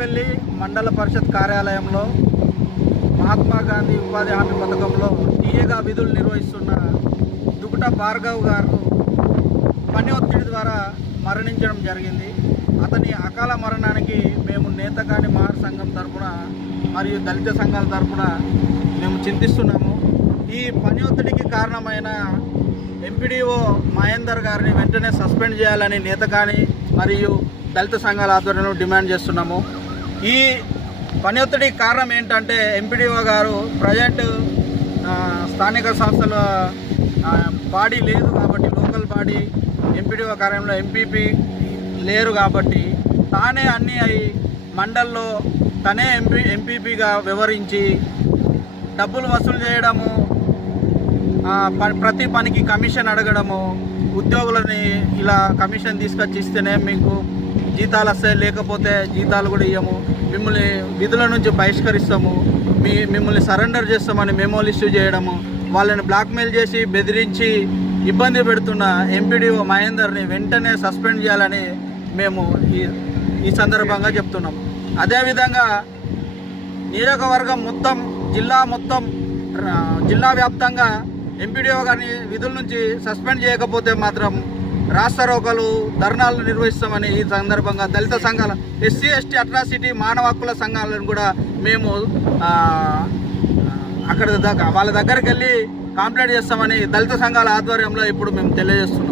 బెల్లంపల్లి మండల పరిషత్ కార్యాలయంలో మహాత్మా గాంధీ ఉపాధి హామీ పథకంలో టీఏగా విధులు నిర్వహిస్తున్న దుగుట భార్గవ్ గారు పని ఒత్తిడి ద్వారా మరణించడం జరిగింది. అతని అకాల మరణానికి మేము నేతకాని మహార్ సంఘం తరఫున మరియు దళిత సంఘాల తరఫున మేము చింతిస్తున్నాము. ఈ పని ఒత్తిడికి కారణమైన ఎంపీడీఓ మహేందర్ గారిని వెంటనే సస్పెండ్ చేయాలని నేతకాని మరియు దళిత సంఘాల ఆధ్వర్యంలో డిమాండ్ చేస్తున్నాము. ఈ పని ఒత్తిడికి కారణం ఏంటంటే ఎంపీడీఓ గారు ప్రజెంట్ స్థానిక సంస్థల బాడీ లేదు కాబట్టి, లోకల్ బాడీ ఎంపీడీఓ కార్యంలో ఎంపీపీ లేరు కాబట్టి తానే అన్నీ అయి మండల్లో తనే ఎంపీపీగా వ్యవహరించి డబ్బులు వసూలు చేయడము, ప్రతి పనికి కమిషన్ అడగడము, ఉద్యోగులని ఇలా కమిషన్ తీసుకొచ్చి ఇస్తేనే మీకు జీతాలు వస్తాయి, లేకపోతే జీతాలు కూడా ఇవ్వము, మిమ్మల్ని విధుల నుంచి బహిష్కరిస్తాము, మిమ్మల్ని సరెండర్ చేస్తామని మెమోలు ఇష్యూ చేయడము, వాళ్ళని బ్లాక్మెయిల్ చేసి బెదిరించి ఇబ్బంది పెడుతున్న ఎంపీడీఓ మహేందర్ని వెంటనే సస్పెండ్ చేయాలని మేము ఈ సందర్భంగా చెప్తున్నాం. అదేవిధంగా నియోజకవర్గం మొత్తం జిల్లా వ్యాప్తంగా ఎంపీడీఓ గారిని విధుల నుంచి సస్పెండ్ చేయకపోతే మాత్రం రాస్తారోకలు, ధర్నాలు నిర్వహిస్తామని ఈ సందర్భంగా దళిత సంఘాల, ఎస్సీ ఎస్టీ అట్రాసిటీ మానవ హక్కుల సంఘాలను కూడా మేము వాళ్ళ దగ్గరికి వెళ్ళి కంప్లైంట్ చేస్తామని దళిత సంఘాల ఆధ్వర్యంలో ఇప్పుడు మేము తెలియజేస్తున్నాం.